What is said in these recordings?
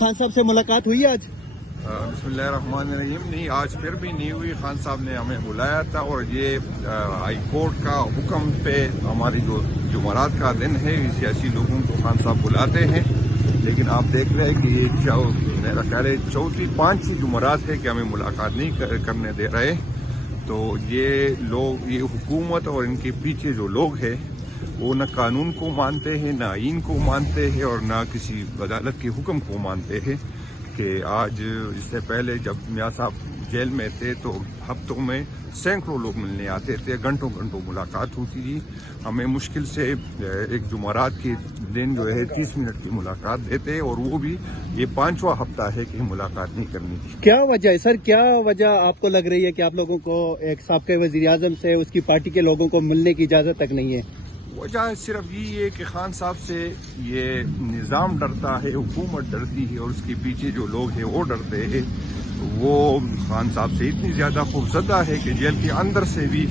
खान साहब से मुलाकात हुई आज? बिस्मिल्लाहिर्रहमानिर्रहीम। नहीं, आज फिर भी नहीं हुई। खान साहब ने हमें बुलाया था और ये हाई कोर्ट का हुक्म पे हमारी जो जुमरात का दिन है, सियासी लोगों को खान साहब बुलाते हैं, लेकिन आप देख रहे हैं कि ये मेरा ख्याल है चौथी पांचवी जुमरात है कि हमें मुलाकात नहीं करने दे रहे। तो ये लोग, ये हुकूमत और इनके पीछे जो लोग हैं वो न कानून को मानते हैं, न आइन को मानते हैं और न किसी अदालत के हुक्म को मानते हैं। कि आज इससे पहले जब मियाँ साहब जेल में थे तो हफ्तों में सैकड़ों लोग मिलने आते थे, घंटों घंटों मुलाकात होती थी। हमें मुश्किल से एक जुमरात के दिन जो है 30 मिनट की मुलाकात देते, और वो भी ये 5वां हफ्ता है कि मुलाकात नहीं करनी थी। क्या वजह है सर, क्या वजह आपको लग रही है कि आप लोगों को एक साबिक़ वज़ीर आज़म से उसकी पार्टी के लोगों को मिलने की इजाज़त तक नहीं है? वजह सिर्फ यही है कि खान साहब से ये निज़ाम डरता है, हुकूमत डरती है और उसके पीछे जो लोग हैं वो डरते हैं। वो खान साहब से इतनी ज़्यादा खौफज़दा है कि जेल के अंदर से भी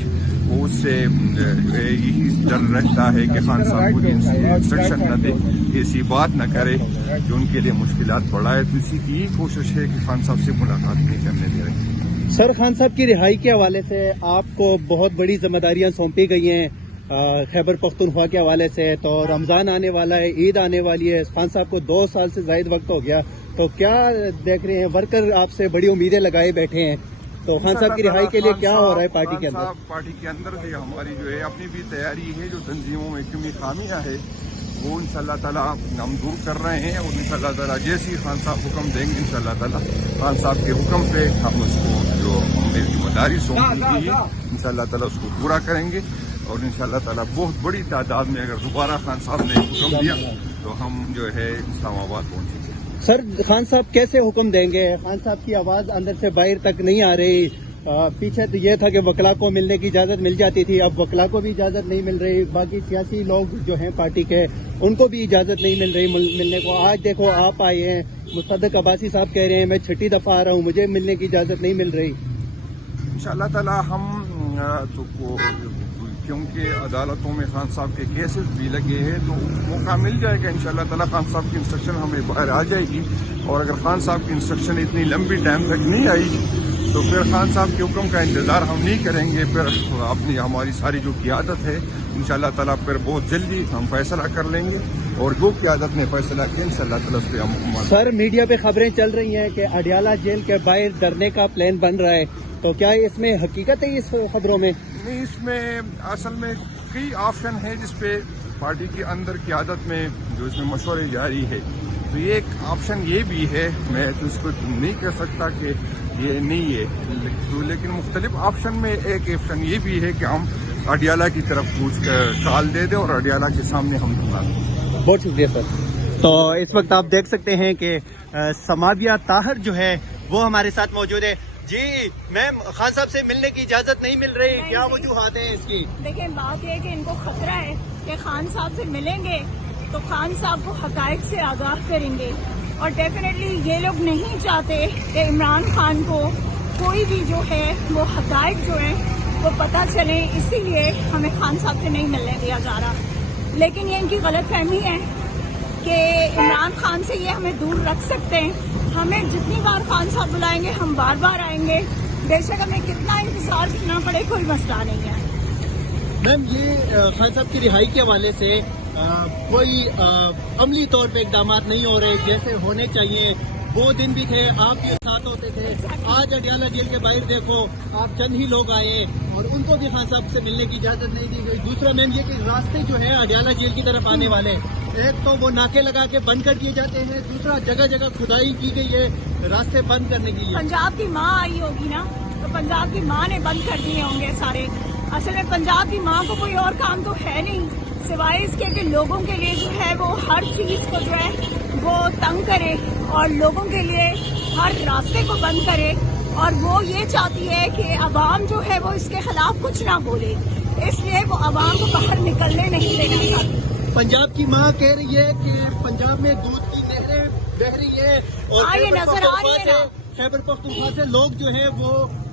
वो उससे यही डर रहता है कि खान साहब को इंस्ट्रक्शन न दे, ऐसी बात न करे जो उनके लिए मुश्किलात बढ़ाए। तो इसी की यही कोशिश है कि खान साहब से मुलाकात नहीं करने दे रहे। सर, खान साहब की रिहाई के हवाले से आपको बहुत बड़ी जिम्मेदारियां सौंपी गई हैं खैबर पख्तूनख्वा के हवाले से। तो रमज़ान आने वाला है, ईद आने वाली है, खान साहब को 2 साल से ज़ायद वक्त हो गया, तो क्या देख रहे हैं? वर्कर आपसे बड़ी उम्मीदें लगाए बैठे हैं, तो खान साहब की रिहाई के लिए क्या हो रहा है पार्टी के अंदर? पार्टी के अंदर से हमारी जो है अपनी भी तैयारी है, जो तंजीमों में कमी खामियां है वो इंशाअल्लाह ताला हम दूर कर रहे हैं, और इंशाअल्लाह ताला जैसे ही खान साहब हुक्म देंगे इंशाअल्लाह ताला खान साहब के हुक्म पे हम उसको जो हमें जिम्मेदारी सौंपी गई है इंशाअल्लाह ताला उसको पूरा करेंगे। और इंशाअल्लाह ताला बहुत बड़ी तादाद में अगर दोबारा खान साहब ने हुक्म दिया तो हम जो है इस्लामाबाद पहुंचेंगे। सर, खान साहब कैसे हुक्म देंगे? खान साहब की आवाज़ अंदर से बाहर तक नहीं आ रही। पीछे तो ये था कि वकला को मिलने की इजाज़त मिल जाती थी, अब वकला को भी इजाज़त नहीं मिल रही। बाकी सियासी लोग जो हैं पार्टी के, उनको भी इजाज़त नहीं मिल रही मिलने को। आज देखो आप आए हैं, मुस्तदक अब्बासी साहब कह रहे हैं मैं 6ठी दफ़ा आ रहा हूँ, मुझे मिलने की इजाज़त नहीं मिल रही। इंशाअल्लाह ताला हम क्योंकि अदालतों में खान साहब के केसेस भी लगे हैं तो मौका मिल जाएगा इंशाअल्लाह ताला। खान साहब की इंस्ट्रक्शन हमें बाहर आ जाएगी, और अगर खान साहब की इंस्ट्रक्शन इतनी लंबी टाइम तक नहीं आई तो फिर खान साहब के हुक्म का इंतजार हम नहीं करेंगे। फिर अपनी हमारी सारी जो क़ियादत है इंशाअल्लाह ताला फिर बहुत जल्दी हम फैसला कर लेंगे, और जो क़ियादत ने फैसला किया इंशाअल्लाह ताला उस पर हम। सर, मीडिया पे खबरें चल रही हैं कि अडियाला जेल के बाहर धरने का प्लान बन रहा है, तो क्या इसमें हकीकत है इस खबरों में? नहीं, इसमें असल में कई ऑप्शन है जिसपे पार्टी के अंदर क़ियादत में जो इसमें मशवरे जारी है। तो ये एक ऑप्शन ये भी है, मैं तो इसको नहीं कह सकता कि ये नहीं है, तो लेकिन मुख्तलिफ ऑप्शन में एक ऑप्शन ये भी है कि हम अडियाला की तरफ पूछ कर कॉल दे दें और अडियाला के सामने हम दुआ दें। बहुत शुक्रिया सर। तो इस वक्त आप देख सकते हैं कि समाबिया ताहर जो है वो हमारे साथ मौजूद है। जी मैम, खान साहब से मिलने की इजाजत नहीं मिल रही, क्या वजूहात है इसकी? देखिए, बात यह है कि इनको खतरा है कि खान साहब से मिलेंगे तो खान साहब को हकायक से आगाह करेंगे, और डेफिनेटली ये लोग नहीं चाहते कि इमरान खान को कोई भी जो है वो हकायक जो है वो पता चले, इसीलिए हमें खान साहब से नहीं मिलने दिया जा रहा। लेकिन ये इनकी गलत फहमी है कि इमरान खान से ये हमें दूर रख सकते हैं। हमें जितनी बार खान साहब बुलाएंगे हम बार बार आएंगे, बेशक हमें कितना इंतजार करना पड़े, कोई मसला नहीं है। मैम, ये खान साहब की रिहाई के हवाले से कोई अमली तौर पे इकदाम नहीं हो रहे जैसे होने चाहिए। वो दिन भी थे, आप भी साथ होते थे। आज अडियाला जेल के बाहर देखो, आप चंद ही लोग आए और उनको भी खान साहब से मिलने की इजाजत नहीं दी गई। दूसरा मैम ये कि रास्ते जो है अडियाला जेल की तरफ आने वाले, एक तो वो नाके लगा के बंद कर दिए जाते हैं, दूसरा जगह जगह खुदाई की गई है रास्ते बंद करने के लिए। पंजाब की माँ आई होगी ना, तो पंजाब की माँ ने बंद कर दिए होंगे सारे। असल में पंजाब की माँ को कोई और काम तो है नहीं सिवाय इसके कि लोगों के लिए जो है वो हर चीज को जो है वो तंग करे और लोगों के लिए हर रास्ते को बंद करे, और वो ये चाहती है कि अवाम जो है वो इसके खिलाफ कुछ ना बोले, इसलिए वो अवाम को बाहर निकलने नहीं देना चाहती। पंजाब की माँ कह रही है कि पंजाब में दूध की नहरें बह रही है और ये नजर आ रही है ना, खैबर पख्तूनख्वा से लोग जो है वो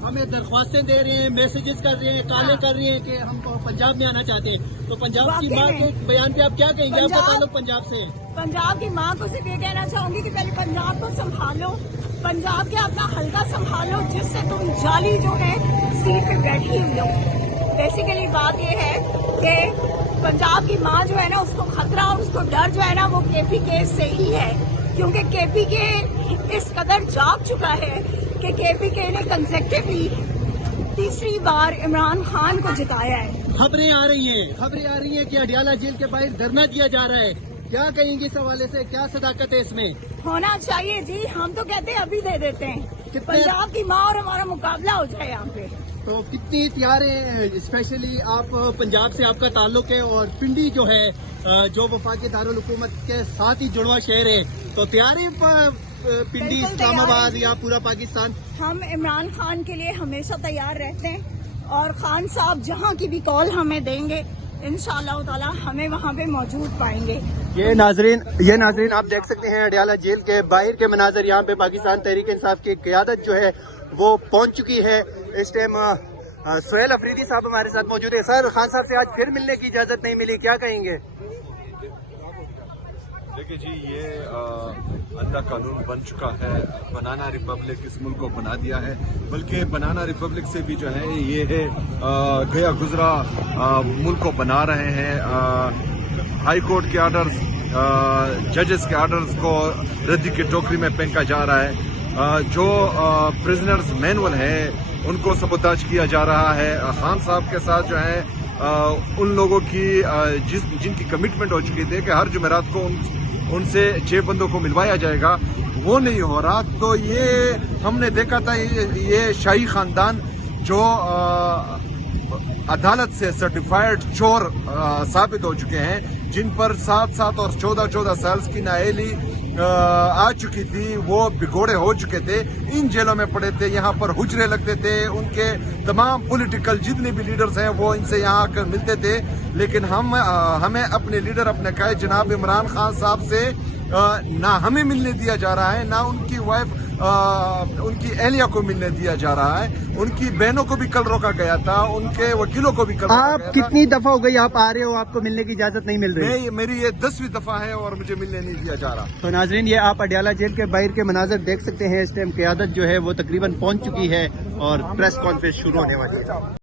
हमें दरख्वास्तें दे रहे हैं, मैसेजेस कर रहे हैं, काले कर रहे हैं कि हम पंजाब में आना चाहते हैं। तो पंजाब की वाकई माँ में। के बयान पे आप क्या कहेंगे? आपका पंजाब- ताल्लुक पंजाब से है। पंजाब की माँ को सिर्फ ये कहना चाहूंगी कि पहले पंजाब को संभालो, पंजाब के अपना हल्का संभालो, जिससे तुम जाली जो है सीट पे बैठी हुई हो। बेसिकली बात ये है कि पंजाब की माँ जो है ना, उसको खतरा और उसको डर जो है ना, वो केपी के से ही है, क्योंकि केपी के इस कदर जाग चुका है कि केपी के ने कंसेक्टिवली तीसरी बार इमरान खान को जिताया है। खबरें आ रही हैं कि अडियाला जेल के बाहर धरना दिया जा रहा है। क्या कहेंगे इस हवाले से? क्या सदाकत है इसमें? होना चाहिए जी, हम तो कहते हैं अभी दे देते हैं, कितने- पंजाब की माँ और हमारा मुकाबला हो जाए यहाँ पे। तो कितनी तैयार है? स्पेशली आप पंजाब से आपका ताल्लुक है और पिंडी जो है जो वफाकी दारुल हुकूमत के साथ ही जुड़वा शहर है, तो तैयार है पिंडी, बिल्कुल इस्लामाबाद तैयार है। या पूरा पाकिस्तान? हम इमरान खान के लिए हमेशा तैयार रहते हैं और खान साहब जहाँ की भी कॉल हमें देंगे इंशाअल्लाह ताला हमें वहाँ पे मौजूद पाएंगे। ये नाजरीन आप देख सकते हैं अडियाला जेल के बाहर के मनाजर। यहाँ पे पाकिस्तान तहरीक इंसाफ की क़यादत जो है वो पहुंच चुकी है। इस टाइम सुहेल अफरीदी साहब हमारे साथ मौजूद है। सर, खान साहब से आज फिर मिलने की इजाजत नहीं मिली, क्या कहेंगे? देखिए जी, ये अंधा कानून बन चुका है। बनाना रिपब्लिक इस मुल्क को बना दिया है, बल्कि बनाना रिपब्लिक से भी जो है ये गया गुजरा मुल्क को बना रहे हैं। हाई कोर्ट के आर्डर्स, जजेस के आर्डर्स को रद्दी की टोकरी में फेंका जा रहा है। जो प्रिजनर्स मैनुअल है उनको सबोताज किया जा रहा है। खान साहब के साथ जो है उन लोगों की जिनकी कमिटमेंट हो चुकी थी कि हर जुमेरात को उनसे 6 बंदों को मिलवाया जाएगा, वो नहीं हो रहा। तो ये हमने देखा था, ये शाही खानदान जो अदालत से सर्टिफाइड चोर साबित हो चुके हैं, जिन पर 7-7 और 14-14 साल की नाअहली आ चुकी थी, वो बिगोड़े हो चुके थे, इन जेलों में पड़े थे, यहाँ पर हुजरे लगते थे। उनके तमाम पॉलिटिकल जितने भी लीडर्स हैं वो इनसे यहाँ आकर मिलते थे। लेकिन हमें अपने लीडर, अपने कायद जनाब इमरान खान साहब से ना हमें मिलने दिया जा रहा है, ना उनकी वाइफ उनकी एहलिया को मिलने दिया जा रहा है। उनकी बहनों को भी कल रोका गया था, उनके वकीलों को भी कल रोका गया था। कितनी दफा हो गई आप आ रहे हो, आपको मिलने की इजाजत नहीं मिल रही? मेरी ये 10वीं दफा है और मुझे मिलने नहीं दिया जा रहा। तो नाजरीन, ये आप अडियाला जेल के बाहर के मनाजर देख सकते हैं। इस टाइम क़यादत जो है वो तकरीबन पहुंच चुकी है और प्रेस कॉन्फ्रेंस शुरू होने वाली है।